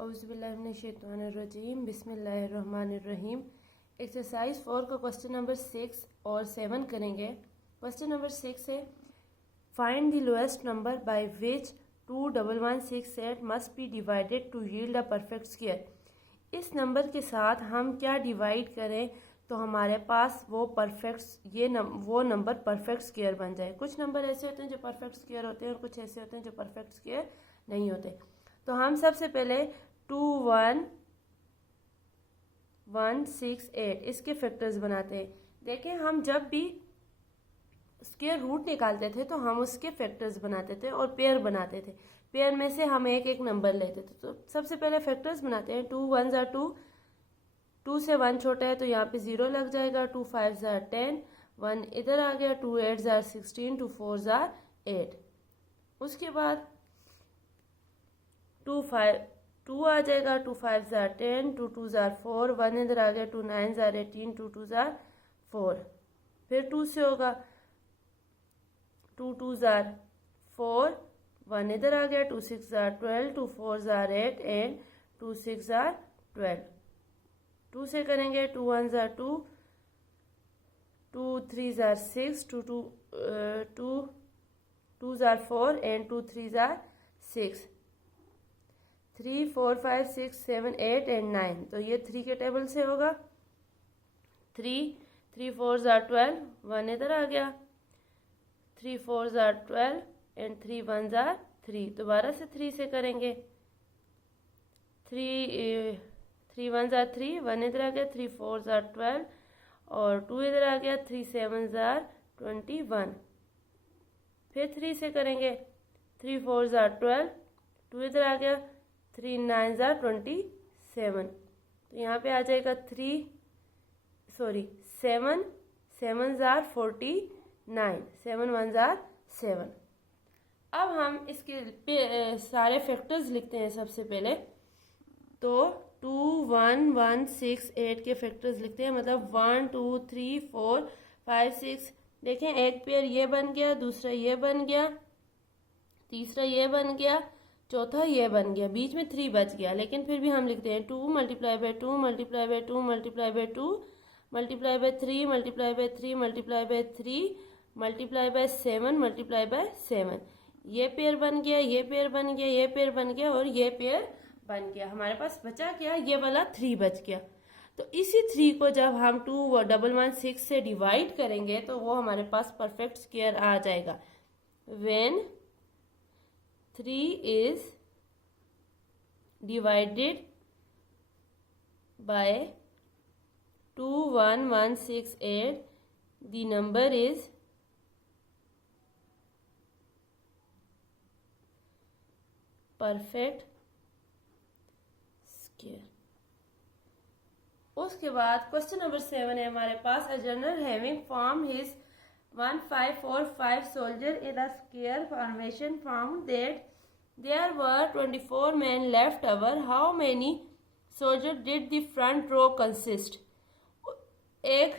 औज़ुबिल्लाहिमिनश्शैतानिर्रजीम बिस्मिल्लाहिर्रहमानिर्रहीम। एक्सरसाइज 4 का question number 6 और 7 करेंगे। क्वेश्चन नंबर 6 है find the lowest number by which 21168 must be divided to yield a perfect square. इस number के साथ हम क्या डिवाइड करें तो हमारे पास वो वो नंबर परफेक्ट स्क्वायर बन जाए। कुछ नंबर ऐसे होते हैं जो परफेक्ट स्क्वायर होते हैं और कुछ ऐसे होते हैं जो परफेक्ट स्क्वायर नहीं होते। तो हम सबसे पहले 21168 इसके फैक्टर्स बनाते हैं। देखें, हम जब भी स्क्वायर रूट निकालते थे तो हम उसके फैक्टर्स बनाते थे और पेयर बनाते थे। पेयर में से हम एक एक नंबर लेते थे। तो सबसे पहले फैक्टर्स बनाते हैं। 2 1 ज़ा 2, 2 से 1 छोटा है तो यहाँ पे 0 लग जाएगा। 2 5 ज़ा 10, 1 इधर आ गया। 2 8 ज़ा 16, 2 4 ज़ा 8। उसके बाद 2 आ जाएगा। 2 5 ज़ा 10, 2 2 ज़ा 4, 1 इधर आ गया। 2 9 ज़ा 18, 2 2 ज़ा 4। फिर 2 से होगा 2 2 ज़ा 4, 1 इधर आ गया। 2 6 ज़ा 12, 2 4 ज़ा 8 एंड 2 6 ज़ा 12। 2 से करेंगे 2 1 ज़ा 2, 2 3 ज़ा 6, 2 ज़ा 4 एंड 2 3 ज़ा 6। 3 4 5 6 7 8 एंड 9। तो ये 3 के टेबल से होगा। 3 4 ज़ा 12, 1 इधर आ गया। 3 4 ज़ा 12 एंड 3 1 ज़ा 3। दोबारा से 3 से करेंगे। 3 1 ज़ा 3, 1 इधर आ गया। 3 4 ज़ा 12 और 2 इधर आ गया। 3 7 ज़ा 21। फिर 3 से करेंगे। 3 4 ज़ा 12, 2 इधर आ गया। 3 9 ज़ा 27। तो यहाँ पे आ जाएगा 7 7 ज़ा 49, 7 1 ज़ा 7। अब हम इसके सारे फैक्टर्स लिखते हैं। सबसे पहले तो 2 1 1 6 8 के फैक्टर्स लिखते हैं। मतलब 1 2 3 4 5 6। देखें, एक पेयर ये बन गया, दूसरा ये बन गया, तीसरा ये बन गया, चौथा ये बन गया, बीच में 3 बच गया। लेकिन फिर भी हम लिखते हैं 2 multiply by 2 multiply by 2 multiply by 2 multiply by 3 multiply by 3 multiply by 3 multiply by 7 multiply by 7। ये पेयर बन गया, ये पेयर बन गया, ये पेयर बन गया और ये पेयर बन गया। हमारे पास बचा क्या? ये वाला 3 बच गया। तो इसी 3 को जब हम 21168 से डिवाइड करेंगे तो वो हमारे पास परफेक्ट स्क्वायर आ जाएगा। When 3 is divided by 21168, the number is perfect square। उसके बाद क्वेश्चन नंबर 7 है हमारे पास। A general having form his 1545 soldier in a square formation found that there were 24 men left over. How many soldiers did the front row consist? एक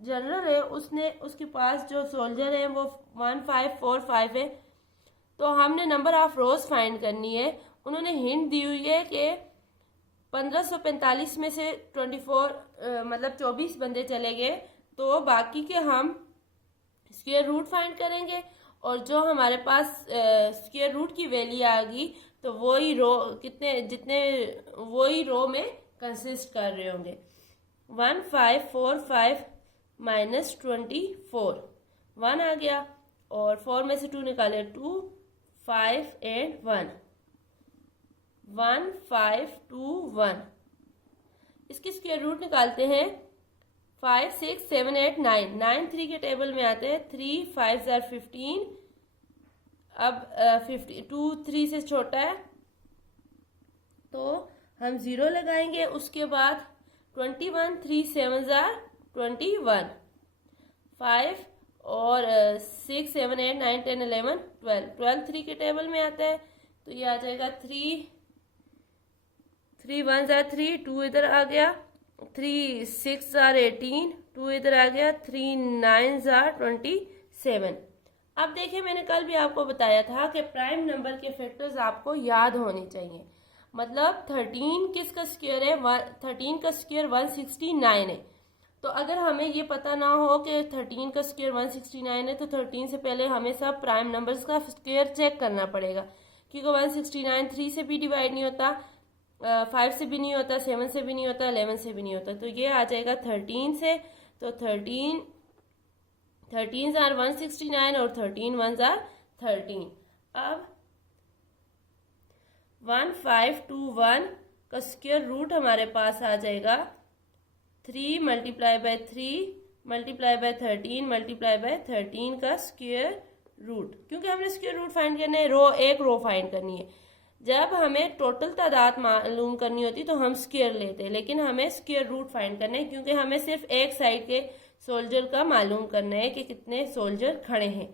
general है, उसके पास जो soldier है वो 1545 है। तो हमने नंबर ऑफ रोज फाइंड करनी है। उन्होंने हिंट दी हुई है कि 1545 में से 24 बंदे चले गए। तो बाकी के हम स्क्वायर रूट फाइंड करेंगे और जो हमारे पास स्क्वायर रूट की वैल्यू आ गई तो वही रो में कंसिस्ट कर रहे होंगे। 1545 माइनस 24, 1 आ गया और 4 में से 2 निकाले। 2 5 एंड 1, 1 5 2 1। इसकी स्क्वायर रूट निकालते हैं। 5 6 7 8 9, 9 3 के टेबल में आते हैं। 3 5 ज़ा 15। अब 2 3 से छोटा है तो हम 0 लगाएंगे। उसके बाद 21 3 7 ज़ा 21, 5 और 6 7 8 9 10 11 12, 12 3 के टेबल में आता है। तो ये आ जाएगा 3 1 ज़ा 3, 2 इधर आ गया। 3 6 ज़ा 18, 2 इधर आ गया। 3 9 ज़ा 27। अब देखिए, मैंने कल भी आपको बताया था कि प्राइम नंबर के फैक्टर्स आपको याद होने चाहिए। मतलब 13 किसका स्क्वायर है, 13 का स्क्वायर 169 है। तो अगर हमें ये पता ना हो कि 13 का स्क्वायर 169 है तो 13 से पहले हमें सब प्राइम नंबर्स का स्क्वायर चेक करना पड़ेगा, क्योंकि 169 3 से भी डिवाइड नहीं होता, 5 से भी नहीं होता, 7 से भी नहीं होता, 11 से भी नहीं होता। तो ये आ जाएगा 13 से। तो 13 आर 169 और 13 1s आर 13। अब 1521 का स्क्वायर रूट हमारे पास आ जाएगा 3 multiply by 3 multiply by 13 multiply by 13 का स्क्वायर रूट, क्योंकि हमने स्क्वायर रूट फाइंड करना है, एक रो फाइंड करनी है। जब हमें टोटल तादाद मालूम करनी होती तो हम स्क्वायर लेते हैं, लेकिन हमें स्क्वायर रूट फाइंड करना है, क्योंकि हमें सिर्फ एक साइड के सोल्जर का मालूम करना है कि कितने सोल्जर खड़े हैं।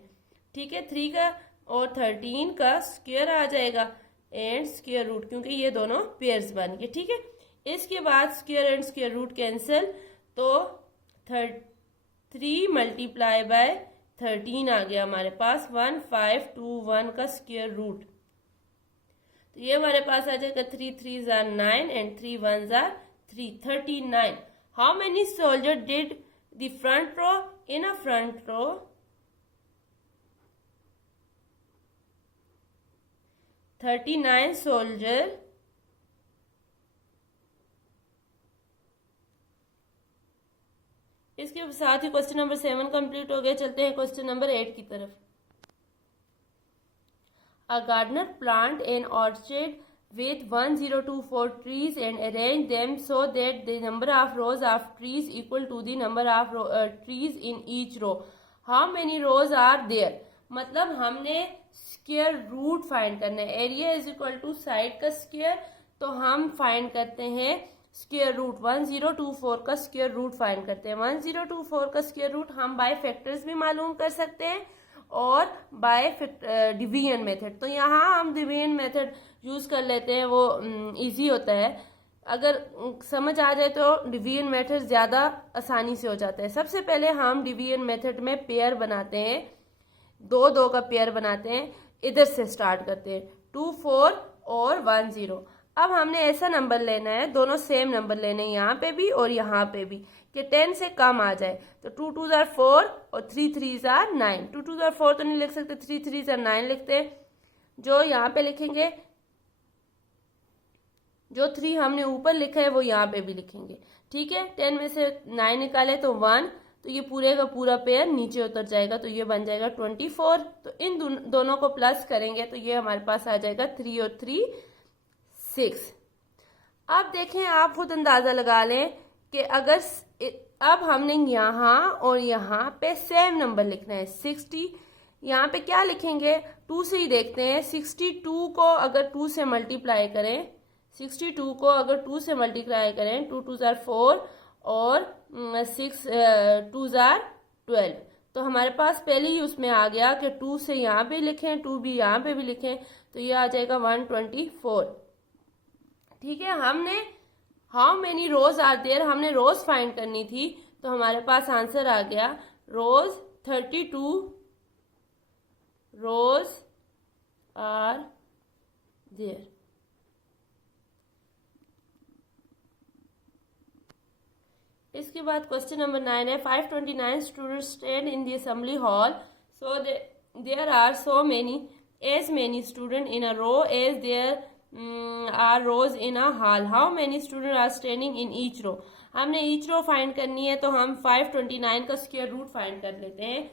ठीक है, 3 का और 13 का स्क्वायर आ जाएगा एंड स्क्वायर रूट, क्योंकि ये दोनों पेयर्स बन गए। ठीक है, इसके बाद square and square root cancel, तो 3 मल्टीप्लाई बाय 13 आ गया हमारे पास 1521 का स्क्वायर रूट। तो ये हमारे पास आ जाएगा 3 3s are 9 and 3 1s are 3, 39। How many soldier did the front row in a front row? $39 soldier इसके साथ ही क्वेश्चन नंबर 7 कंप्लीट हो गया। चलते हैं क्वेश्चन नंबर 8 की तरफ। A gardener plant an orchard with 1024 trees and arrange them so that the number of rows of trees equal to the number of trees in each row. How many rows are there? मतलब हमने square root find करना है। Area is equal to side का square, तो हम find करते हैं square root 1024 का स्क्वायर रूट फाइंड करते हैं। 1024 का स्क्वायर रूट हम बाय फैक्टर्स भी मालूम कर सकते हैं और बाय डिवीजन मेथड। तो यहाँ हम डिवीजन मेथड यूज कर लेते हैं, वो इजी होता है। अगर समझ आ जाए तो डिवीजन मेथड ज्यादा आसानी से हो जाता है। सबसे पहले हम डिवीजन मेथड में पेयर बनाते हैं, 2 2 का पेयर बनाते हैं। इधर से स्टार्ट करते हैं 2 4 और 1 0। अब हमने ऐसा नंबर लेना है, दोनों सेम नंबर लेने हैं, यहाँ पे भी और यहाँ पे भी, कि 10 से कम आ जाए। तो 2 2s are 4 और 3 3s are 9। 2 2s are 4 तो नहीं लिख सकते, 3 3s are 9 लिखते हैं। जो यहाँ पे लिखेंगे, जो 3 हमने ऊपर लिखा है वो यहाँ पे भी लिखेंगे। ठीक है, 10 में से 9 निकाले तो 1, तो ये पूरे का पूरा पेयर नीचे उतर जाएगा, तो ये बन जाएगा 24। तो इन दोनों को प्लस करेंगे तो ये हमारे पास आ जाएगा 3 और 3 6। अब देखें, आप खुद अंदाजा लगा लें कि अगर अब हमने यहाँ और यहाँ पे सेम नंबर लिखना है 60। यहाँ पे क्या लिखेंगे, 2 से ही देखते हैं। 62 को अगर 2 से मल्टीप्लाई करें, 62 को अगर 2 से मल्टीप्लाई करें, 2 2s are 4 और 6 2s are 12, तो हमारे पास पहले ही उसमें आ गया कि 2 से यहाँ पे लिखें, 2 भी यहाँ पे भी लिखें, तो ये आ जाएगा 124। ठीक है, हमने how many rows are there, हमने रोज फाइंड करनी थी, तो हमारे पास आंसर आ गया रोज 32 रोज आर देयर। इसके बाद क्वेश्चन नंबर 9 है 529 students stand in the assembly hall, so there are so many as many student in a row as there are rows in a hall, how many student are standing in each row. हमने each रो find करनी है, तो हम 529 का square root find कर लेते हैं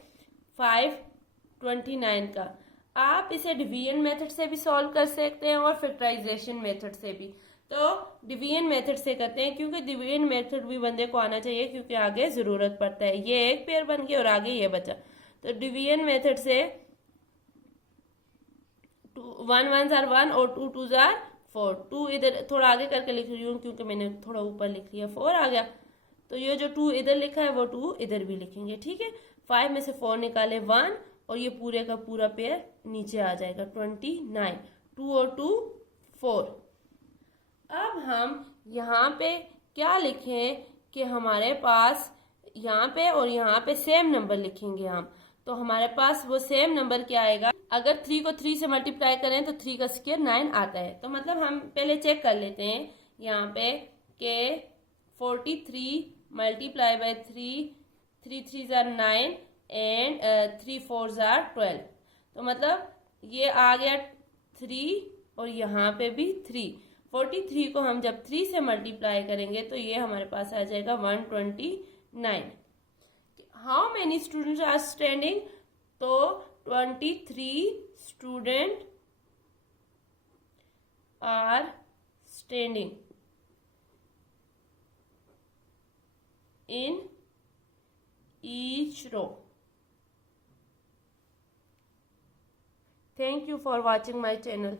529 का। आप इसे डिवीजन मेथड से भी सॉल्व कर सकते हैं और फैक्टराइजेशन मेथड से भी। तो डिवीजन मेथड से करते हैं, क्योंकि डिवीजन मेथड भी बंदे को आना चाहिए, क्योंकि आगे जरूरत पड़ता है। ये एक पेयर बन गया और आगे ये बचा, तो डिवीजन मेथड से 1 1s are 1 और 2 2s are 4। 2 इधर थोड़ा आगे करके लिख रही हूँ क्योंकि मैंने थोड़ा ऊपर लिख लिया, 4 आ गया, तो ये जो 2 इधर लिखा है वो 2 इधर भी लिखेंगे। ठीक है, 5 में से 4 निकाले 1 और ये पूरे का पूरा पेयर नीचे आ जाएगा 29। 2 और 2 4। अब हम यहाँ पे क्या लिखें कि हमारे पास यहाँ पे और यहाँ पे सेम नंबर लिखेंगे हम, तो हमारे पास वो सेम नंबर क्या आएगा, अगर 3 को 3 से मल्टीप्लाई करें तो 3 का स्क्वायर 9 आता है। तो मतलब हम पहले चेक कर लेते हैं यहाँ पे के 43 multiply by 3 3 jar 9 and 3 4 jar 12। तो मतलब ये आ गया 3 और यहाँ पे भी 3। 43 को हम जब 3 से मल्टीप्लाई करेंगे तो ये हमारे पास आ जाएगा 129। How many students are standing? तो 23 student are standing in each row. Thank you for watching my channel.